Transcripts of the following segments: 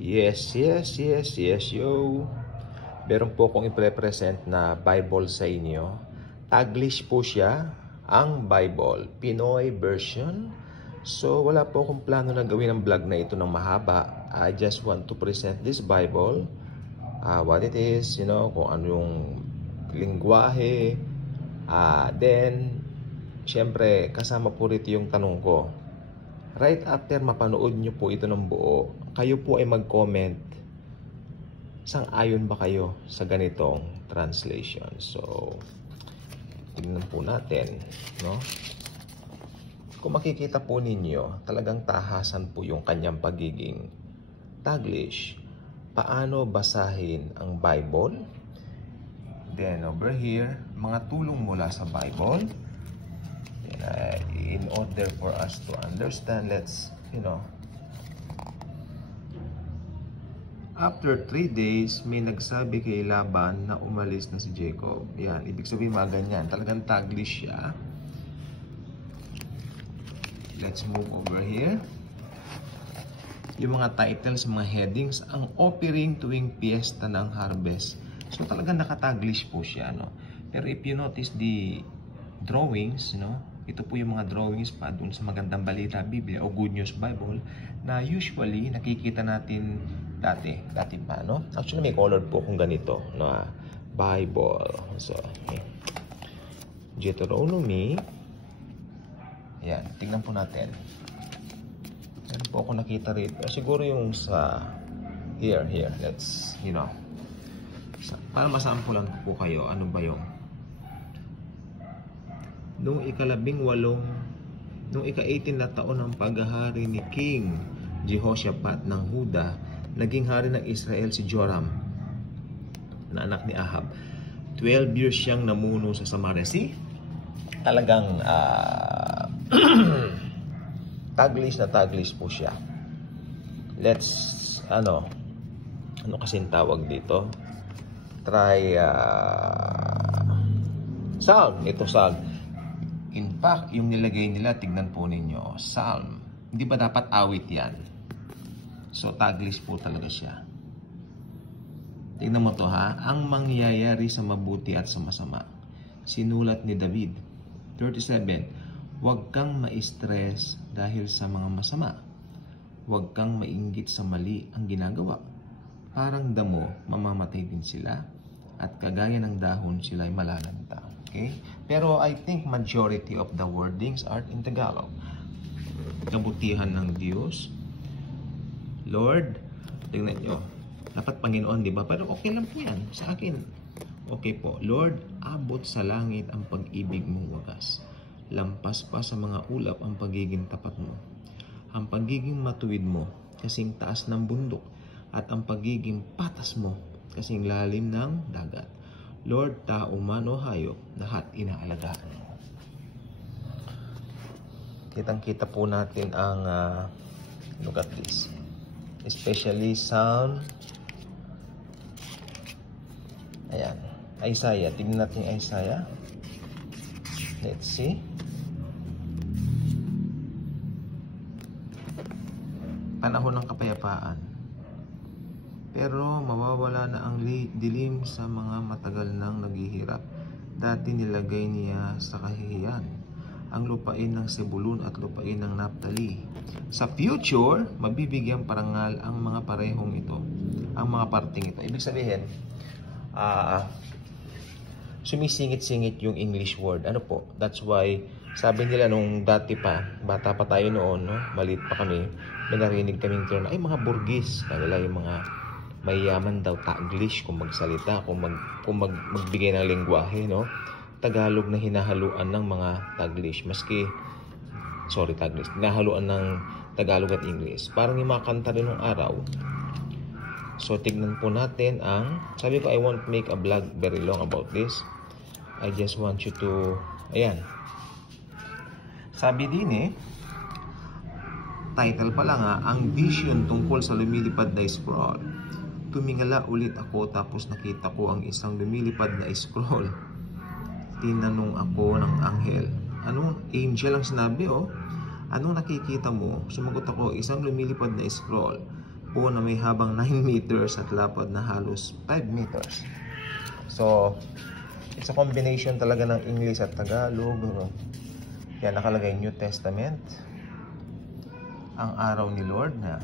Yes, yes, yes, yes, yo. Meron po akong i-present na Bible sa inyo. Taglish po siya, ang Bible, Pinoy version. So, wala po akong plano na gawin ang vlog na ito ng mahaba. I just want to present this Bible, what it is, kung ano yung lingwahe. Then, syempre, kasama po rito yung tanong ko. Right after mapanood nyo po ito ng buo, kayo po ay mag-comment sang-ayon ba kayo sa ganitong translation. So, tingnan po natin, no? Kung makikita po ninyo, talagang tahasan po yung kanyang pagiging Taglish. Paano basahin ang Bible? Then over here, mga tulong mula sa Bible. In order for us to understand, let's, after 3 days, may nagsabi kay Laban na umalis na si Jacob. Yan, ibig sabihin mga ganyan. Talagang Taglish siya. Let's move over here. Yung mga titles, mga headings, ang offering tuwing piyesta ng harvest. So talagang naka-Taglish po siya, no? Pero if you notice the drawings, ito po yung mga drawings pa dun sa Magandang Balita Biblia o Good News Bible na usually nakikita natin dati pa, no? Actually may colored po kung ganito na Bible. So, Deuteronomy. Ayan, tingnan po natin. Meron po ako nakita rito. Siguro yung sa here, let's, para masampulan ko po kayo, ano ba yung Noong ika-18 na taon ng paghahari ni King Jehoshaphat ng Huda, naging hari ng Israel si Joram, na anak ni Ahab. 12 years siyang namuno sa Samaria. See? Talagang Taglish na Taglish po siya. Let's, ano kasing tawag dito? Try, Psalm. Ito, Psalm. In fact, yung nilagay nila, tignan po ninyo, Psalm. Hindi ba dapat awit yan? So, Taglish po talaga siya. Tignan mo to ha. Ang mangyayari sa mabuti at sa masama. Sinulat ni David. 37. Huwag kang ma-stress dahil sa mga masama. Huwag kang mainggit sa mali ang ginagawa. Parang damo, mamamatay din sila. At kagaya ng dahon, sila'y malalanta. Okay? Pero I think majority of the wordings are in Tagalog. Kabutihan ng Diyos. Lord, tingnan nyo. Dapat Panginoon, di ba? Pero okay lang po yan sa akin. Okay po. Lord, abot sa langit ang pag-ibig mong wagas. Lampas pa sa mga ulap ang pagiging tapat mo. Ang pagiging matuwid mo, kasing taas ng bundok. At ang pagiging patas mo, kasing lalim ng dagat. Lord, tao man o hayop, lahat inaalagaan. Kitang-kita po natin ang look at this. Especially Psalm. Ayan. Isaiah. Tignan natin yung Isaiah. Let's see. Panahon ng kapayapaan. Pero mawawala na ang dilim sa mga matagal nang naghihirap. Dati nilagay niya sa kahihiyan ang lupain ng Sebulun at lupain ng Naphtali. Sa future, mabibigyan parangal ang mga parehong ito, ang mga parting ito. Ibig sabihin, sumisingit-singit yung English word. Ano po? That's why, sabi nila nung dati pa, bata pa tayo noon, no? Maliit pa kami, may narinig kaming term, ay mga burgis, kanila yung mga mayaman daw, Taglish kung magsalita, kung magbigay ng lengguwahe, no? Tagalog na hinahaluan ng mga Taglish. Taglish. Hinahaluan ng Tagalog at English. Parang yung mga kanta rin ng araw. So, tignan po natin ang, sabi ko, I won't make a vlog very long about this. I just want you to, ayan. Sabi din title pa lang ang vision tungkol sa lumilipad na scroll. Tumingala ulit ako tapos nakita ko ang isang lumilipad na scroll. Tinanong ako ng anghel. Anong angel ang sinabi, Anong nakikita mo? Sumagot ako, isang lumilipad na scroll. po na may habang 9 meters at lapad na halos 5 meters. So, it's a combination talaga ng English at Tagalog. Yan, nakalagay New Testament. Ang araw ni Lord na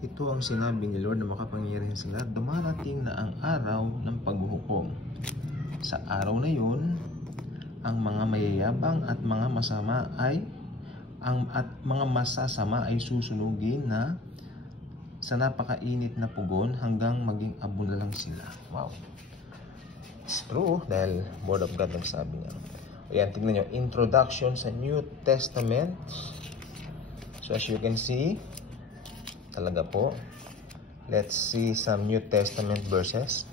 ito ang sinabi ni Lord na makapangyarihan sa lahat. Dumarating na ang araw ng paghuhukom. Sa araw na yun, ang mga mayayabang at mga masama ay mga masasama ay susunugin na sa napakainit na pugon hanggang maging abo na lang sila. Wow. It's true dahil Word of God nagsabi niya. Ayan, tingnan nyo. Introduction sa New Testament. So as you can see, talaga po. Let's see some New Testament verses.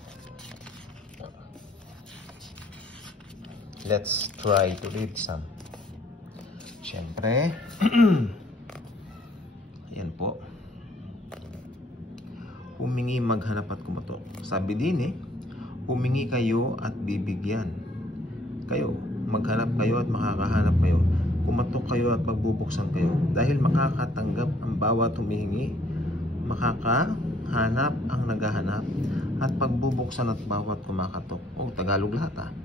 Let's try to read some. Siyempre, ayan po. Humingi, maghanap at kumatok. Sabi din humingi kayo at bibigyan kayo. Maghanap kayo at makakahanap kayo. Kumatok kayo at magbubuksan kayo. Dahil makakatanggap ang bawat humihingi, makakahanap ang naghahanap, at pagbubuksan at bawat kumakatok. Tagalog lahat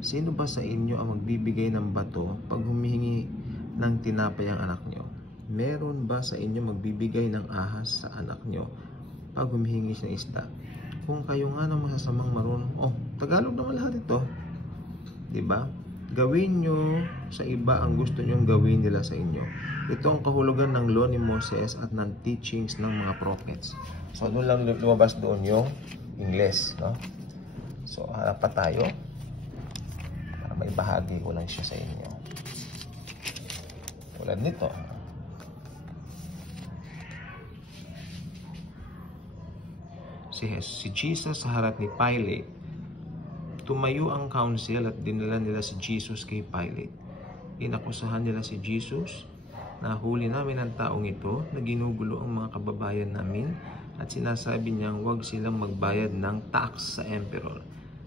Sino ba sa inyo ang magbibigay ng bato pag humihingi ng tinapay ang anak nyo? Meron ba sa inyo magbibigay ng ahas sa anak nyo pag humihingi ng isda? Kung kayo nga ng masasamang marunong, Tagalog naman lahat ito. Diba? Gawin nyo sa iba ang gusto nyong gawin nila sa inyo. Ito ang kahulugan ng law ni Moses at ng teachings ng mga prophets. So, doon lang lumabas doon yung English, no? So, harap pa tayo. Para may bahagi ko lang siya sa inyo. Tulad nito. Si Jesus sa harap ni Pilate. Tumayo ang council at dinala nila si Jesus kay Pilate. Inakusahan nila si Jesus na huli namin ang taong ito na ginugulo ang mga kababayan namin at sinasabi niyang huwag silang magbayad ng tax sa emperor.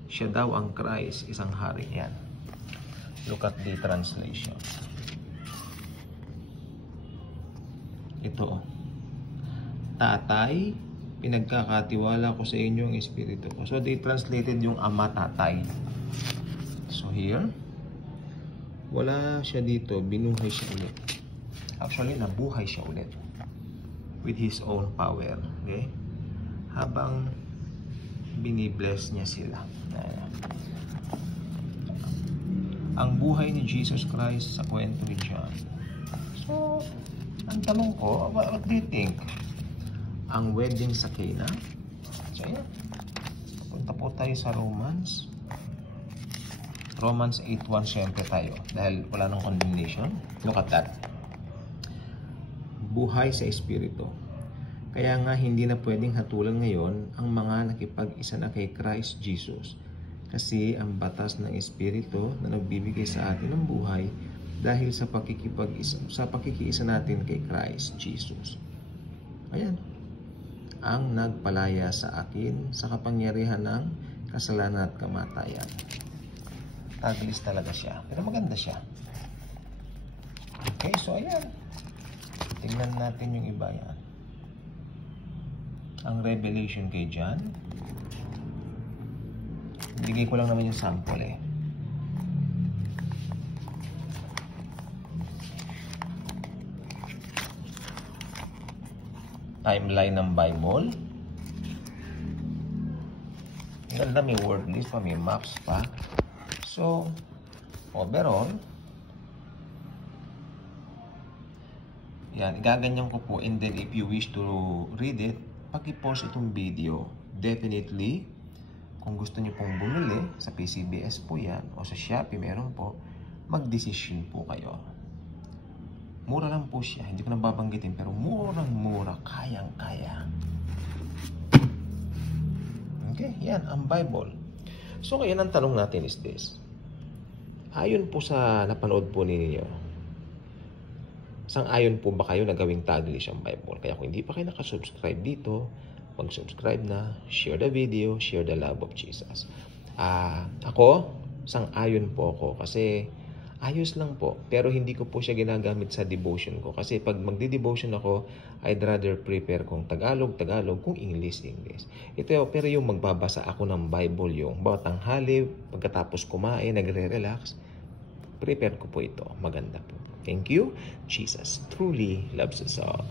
Siya daw ang Christ, isang hari. Yan. Look at the translation. Ito. Tatay, pinagkakatiwala ko sa inyo ang espiritu ko. So they translated yung ama, tatay. So here, wala siya dito, binuhay siya ulit. Actually, nabuhay siya ulit with his own power. Okay? Habang binibless niya sila. Ang buhay ni Jesus Christ sa kwento ni John. So, ang tanong ko, what do you think? Ang wedding sa Cana. So, ayan. Punta po tayo sa Romans. Romans 8:1 syempre tayo. Dahil wala nang condemnation. Look at that. Buhay sa Espiritu. Kaya nga hindi na pwedeng hatulan ngayon ang mga nakipag-isa na kay Christ Jesus. Kasi ang batas ng Espiritu na nagbibigay sa atin ng buhay dahil sa pakikiisa natin kay Christ Jesus. Ayan. Ang nagpalaya sa akin sa kapangyarihan ng kasalanan at kamatayan. Taglis talaga siya. Pero maganda siya. Okay, so ayan. Tingnan natin yung iba yan. Ang revelation kay John. Bigay ko lang naman yung sample Timeline ng Bible. Ganda, may word list pa, may maps pa. So, overall, yan, igaganyan ko po, and then if you wish to read it, paki-pause itong video. Definitely, kung gusto niyo pong bumili, sa PCBS po yan, o sa Shopee meron po, mag-decision po kayo. Mura lang po siya, hindi ko nababanggitin, pero murang-mura, kayang-kaya. Okay, yan, ang Bible. So, ngayon ang tanong natin is this. Ayon po sa napanood po ninyo, sang-ayon po ba kayo na gawing taglish ang Bible? Kaya kung hindi pa kayo nakasubscribe dito, mag-subscribe na, share the video, share the love of Jesus. Ako, sang-ayon po ako kasi ayos lang po. Pero hindi ko po siya ginagamit sa devotion ko. Kasi pag magdi-devotion ako, I'd rather prepare kung Tagalog, kung English. Ito, pero yung magbabasa ako ng Bible, yung bawat tanghali, pagkatapos kumain, nagre-relax, prepare ko po ito. Maganda po. Thank you. Jesus truly loves us all.